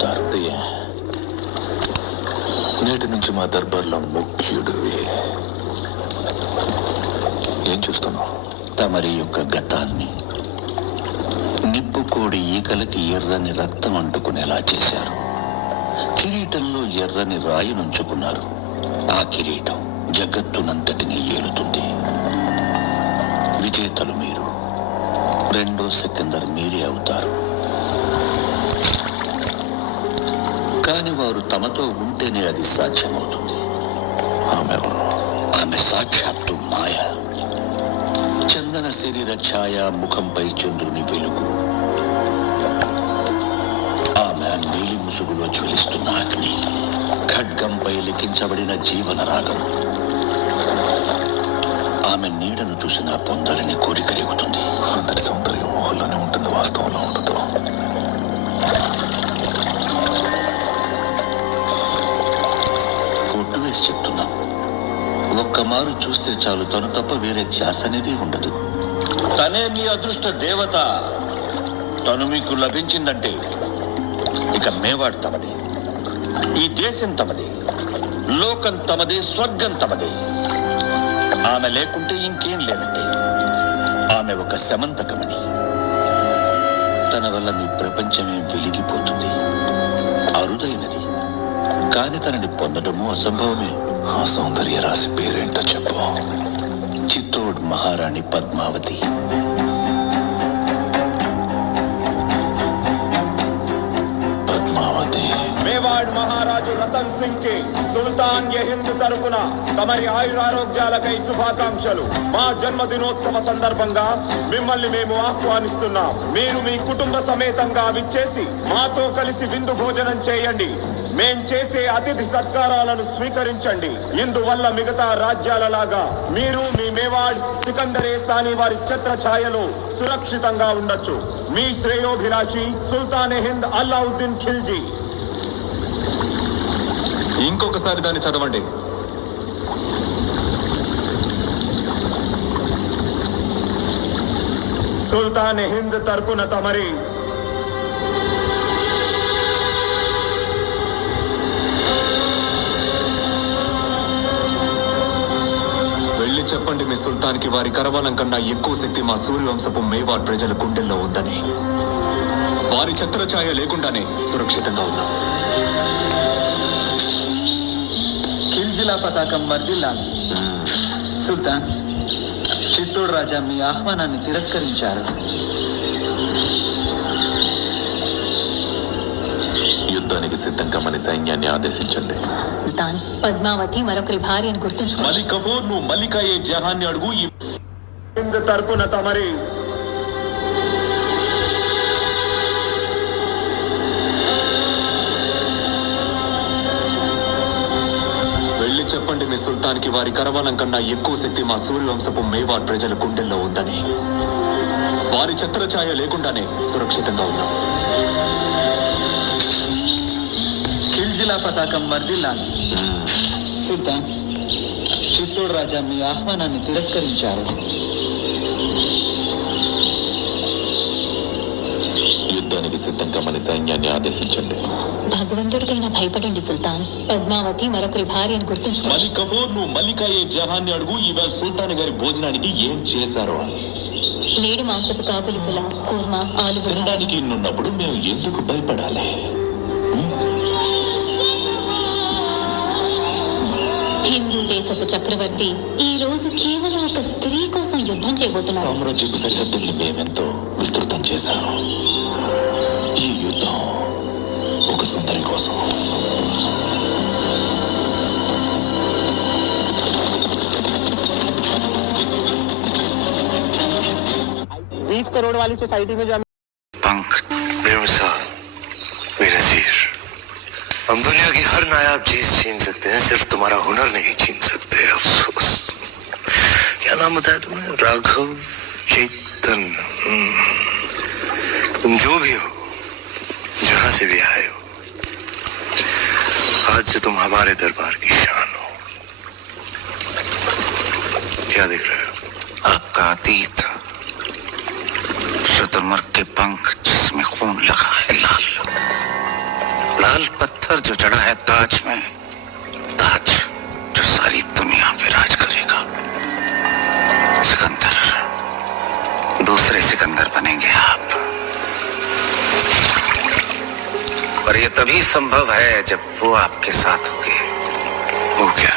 అవుతారు. నేటి నుంచి మా దర్బార్లో ముఖ్యుడివి. ఏం చూస్తున్నావు? తమరి యొక్క గతాన్ని. నిప్పుకోడి ఈకలకి ఎర్రని రక్తం అంటుకునేలా చేశారు. కిరీటంలో ఎర్రని రాయి నుంచుకున్నారు. ఆ కిరీటం జగత్తునంతటినీ ఏలుతుంది. విజేతలు మీరు. రెండో సికందర్ మీరే అవుతారు. కాని వారు తమతో ఉంటేనే అది సాధ్యమవుతుంది. ఆమె సాక్షాత్తు మాయ. చందన శరీర ఛాయ, ముఖంపై చంద్రుని వెలుగు. ఆమె నీలి ముసుగులో జ్వలిస్తున్న అగ్ని, ఖడ్గంపై లిఖించబడిన జీవన రాగం. ఆమె నీడను చూసిన పొందాలని కోరిక రేగుతుంది. అందరి సౌందర్యం ఊహల్లోనే ఉంటుంది, వాస్తవంలో ఉండదు. ఒట్టు వేసి చెప్తున్నాం. ఒక్క మారు చూస్తే చాలు, తను తప్ప వేరే ధ్యాస అనేది ఉండదు. తనే మీ అదృష్ట దేవత. తను మీకు లభించిందంటే ఇక మేవాడు తమదే, ఈ దేశం తమదే, లోకం తమదే, స్వర్గం తమదే. ఆమె లేకుంటే ఇంకేం లేదండి. ఆమె ఒక శమంతకమని. తన వల్ల మీ ప్రపంచమే వెలిగిపోతుంది. అరుదైనది, కాని తనని పొందడము అసంభవమే. ఆ సౌందర్య రాశి పేరేంటో చెప్పు. చిత్తోడ్ మహారాణి పద్మావతి. పద్మావతి. మేవాడ్ మహారాజు రతన్ సింగ్ కి సుల్తాన్ ఏ హింద్ తరపున తమరి ఆయురారోగ్యాలకై శుభాకాంక్షలు. మా జన్మదినోత్సవ సందర్భంగా మిమ్మల్ని మేము ఆహ్వానిస్తున్నాం. మీరు మీ కుటుంబ సమేతంగా విచ్చేసి మాతో కలిసి విందు భోజనం చేయండి. మేం చేసే అతిథి సత్కారాలను స్వీకరించండి. ఇందువల్ల మిగతా రాజ్యాలలాగా మీరు మీ మేవాడ్ సికందరే సాని వారి ఛత్ర ఛాయలో సురక్షితంగా ఉండొచ్చు. మీ శ్రేయోభిలాషి సుల్తాన్ హింద్ అల్లావుద్దీన్ ఖిల్జీ. ఇంకొకసారి దాన్ని చదవండి. సుల్తాన్ హింద్ తరపున తమరి వెళ్ళి చెప్పండి మీ సుల్తాన్కి వారి కరవాలం కన్నా ఎక్కువ శక్తి మా సూర్యవంశపు మేవాడ్ ప్రజల గుండెల్లో ఉందని. వారి ఛత్రఛాయ లేకుండానే సురక్షితంగా ఉన్నాం. ఖిల్జిలా పతాకం వర్ధిల్లాలి. సుల్తాన్, చిత్తూరు రాజా మీ ఆహ్వానాన్ని తిరస్కరించారు. యుద్ధానికి సిద్ధంగా మన సైన్యాన్ని ఆదేశించండి. సుల్తాన్, పద్మావతి మరొకరి భార్య అని గుర్తుంచుకో. మలిక్ కపూర్ ను మల్లికా ఏ జహాన్ని అడుగు. హింద్ తరపున తమరి వెళ్ళి చెప్పండి మీ సుల్తాన్కి వారి కరవాలం కన్నా ఎక్కువ శక్తి మా సూర్యవంశపు మేవాడ్ ప్రజల గుండెల్లో ఉందని. వారి ఛత్రఛాయ లేకుండానే సురక్షితంగా ఉన్నాం. ఖిల్జిలా పతాకం వర్ధిల్లాలి. సుల్తాన్, చిత్తూరు రాజా మీ ఆహ్వానాన్ని తిరస్కరించారు. యుద్ధానికి సిద్ధంగా మన సైన్యాన్ని ఆదేశించండి. భగవంతుడికైనా భయపడండి సుల్తాన్. పద్మావతి మరొకరి భార్య అని గుర్తుంచుకో. మలిక్ కపూర్ ను మల్లికా ఏ జహాన్ని అడుగు. ఈవేళ సుల్తాన్ గారి భోజనానికి ఏం చేశారో అని. లేడి మాంసపు కాకులు, పులావ్, కూర్మా, ఆలు తినడానికి ఇన్నున్నప్పుడు మేము ఎందుకు భయపడాలి? హిందూ దేశపు చక్రవర్తి ఈ రోజు కేవలం ఒక స్త్రీ కోసం యుద్ధం చేయబోతున్నారు. సామ్రాజ్యపు సరిహద్దుల్ని మేమెంతో విస్తృతం చేశాము. ఈ యుద్ధం ఒక సుందరి కోసం. 20 करोड़ वाली सोसाइटी में जो पंख बेमिसाल बेनज़ीर, हम दुनिया की हर नायाब चीज छीन सकते हैं, सिर्फ तुम्हारा हुनर नहीं छीन सकते। अफसोस। क्या नाम बताया तुमने? राघव चेतन। तुम जो भी हो, जहां से भी आए हो, आज से तुम हमारे दरबार की शान हो। क्या देख रहे हो? आपका अतीत, शुतुरमुर्ग के पंख जिसमें खून लगा है लाल। लाल पत्थर जो चढ़ा है ताज में, ताज जो सारी दुनिया पे राज करेगा। सिकंदर, दूसरे सिकंदर बनेंगे आप। पर यह तभी संभव है जब वो आपके साथ होगी। वो क्या?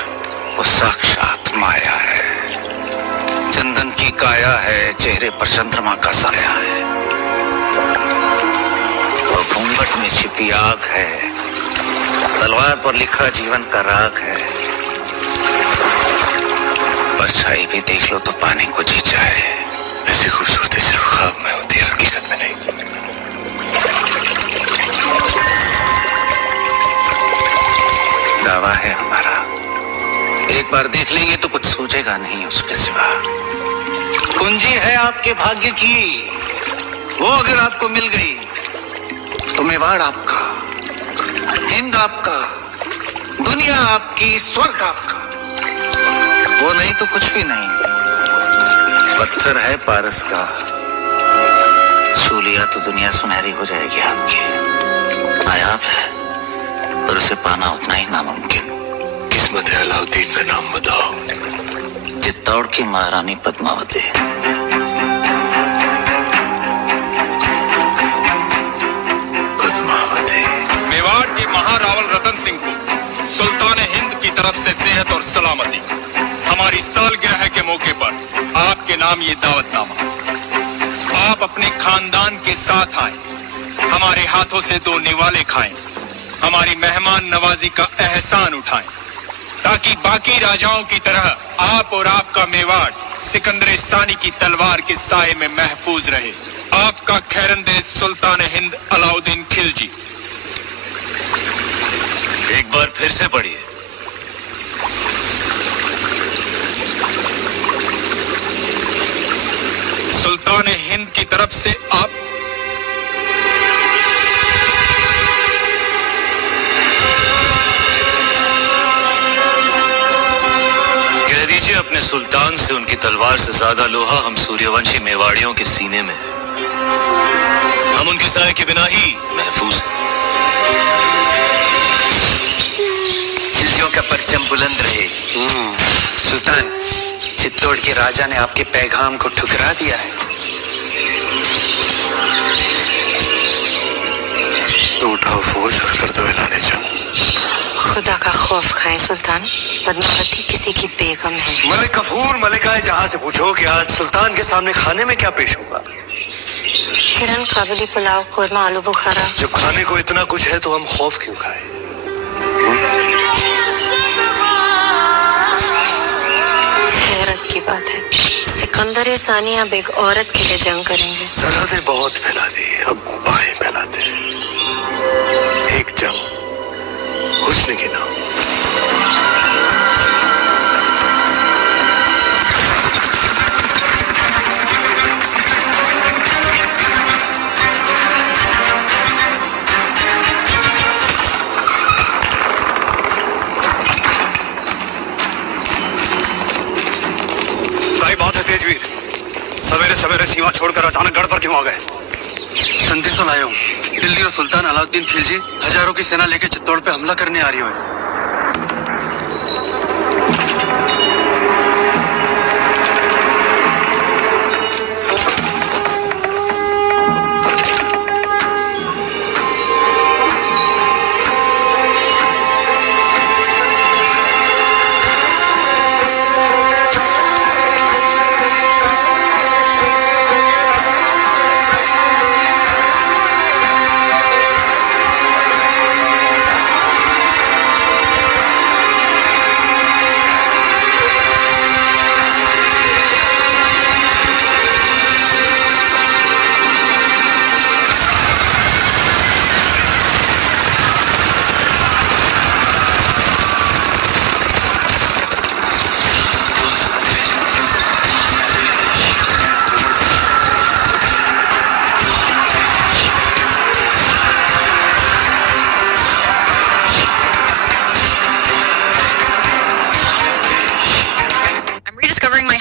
वो साक्षात माया है, चंदन की काया है, चेहरे पर चंद्रमा का साया है। वो घूंघट में छिपी आग है, तलवार पर लिखा जीवन का राग है। परछाई भी देख लो तो पाने को जी चाहे। ऐसी खूबसूरती सिर्फ ख्वाब में होती है, हकीकत में नहीं। दावा है हमारा, एक बार देख लेंगे तो कुछ सोचेगा नहीं उसके सिवा। कुंजी है आपके भाग्य की, वो अगर आपको मिल गई तो मेवाड़ आपका, हिंद आपका, दुनिया आपकी, स्वर्ग आपका। वो नहीं तो कुछ भी नहीं। पत्थर है पारस का, छू लिया तो दुनिया सुनहरी हो जाएगी आपकी। नायाब है पर उसे पाना उतना ही नामुमकिन। किस्मत है अलाउद्दीन का नाम बताओ। चित्तौड़ की महारानी पद्मावती। पद्मावती। मेवाड़ के महारावल रतन सिंह को सुल्तान हिंद की तरफ से सेहत और सलामती। हमारी सालगिरह के मौके पर आपके नाम ये दावतनामा। आप अपने खानदान के साथ आए, हमारे हाथों से 2 निवाले खाएं, हमारी मेहमान नवाजी का एहसान उठाएं, ताकि बाकी राजाओं की तरह आप और आपका मेवाड़ सिकंदर सानी की तलवार के साए में महफूज रहे। आपका खैरंदेज सुल्तान हिंद अलाउद्दीन खिलजी। एक बार फिर से पढ़िए। सुल्तान हिंद की तरफ से आप कह दीजिए अपने सुल्तान से उनकी तलवार से ज्यादा लोहा हम सूर्यवंशी मेवाड़ियों के सीने में है। हम उनके साए के बिना ही महफूज हैं। खिलजियों का परचम बुलंद रहे। सुल्तान, चित्तौड़ के राजा ने आपके पैगाम को ठुकरा दिया है। तो उठाओ फौज और कर दो ऐलान जंग। खुदा का खौफ खाए सुल्तान, पद्मावती किसी की बेगम है। मलिक कफूर, मलिका जहां से पूछो कि आज सुल्तान के सामने खाने में क्या पेश होगा। हिरन, काबुली पुलाव, कोरमा, आलू बुखारा। जब खाने को इतना कुछ है तो हम खौफ क्यों खाएं? हैरत की बात है, सिकंदर सानी अब एक औरत के लिए जंग करेंगे। सरहदें बहुत फैला दी, अब बाहें फैलाते हैं। एक जंग हुस्न की नाम। बात है तेजवीर, सवेरे सवेरे सीमा छोड़कर अचानक गढ़ पर क्यों आ गए? संदेशा लाया हूँ, दिल्ली और सुल्तान अलाउद्दीन खिलजी हजारों की सेना लेकर चित्तौड़ पे हमला करने आ रही है।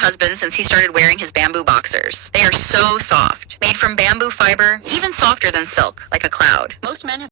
husband since he started wearing his bamboo boxers. They are so soft, made from bamboo fiber, even softer than silk, like a cloud. Most men have